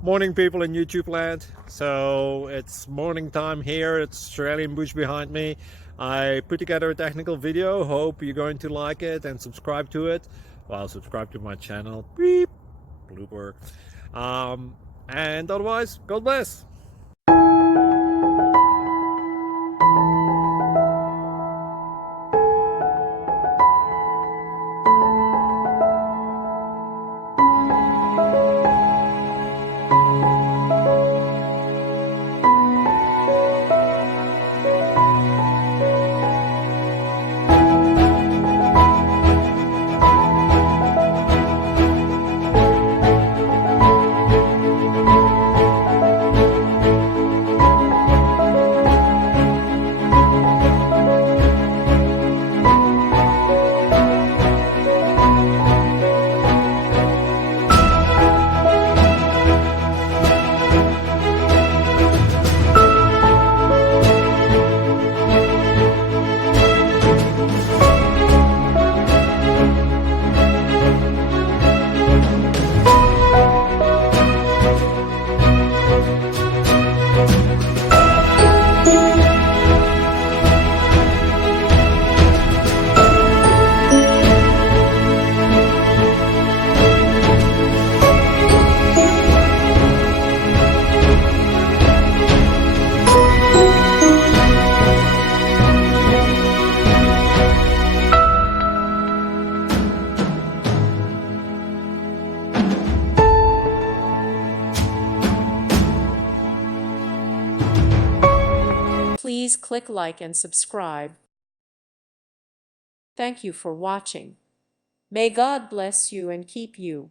Morning, people in YouTube land. So it's morning time here. It's Australian bush behind me. I put together a technical video. Hope you're going to like it and subscribe to it. Well, subscribe to my channel. Beep. Blooper. And otherwise, God bless. Please click like and subscribe. Thank you for watching. May God bless you and keep you.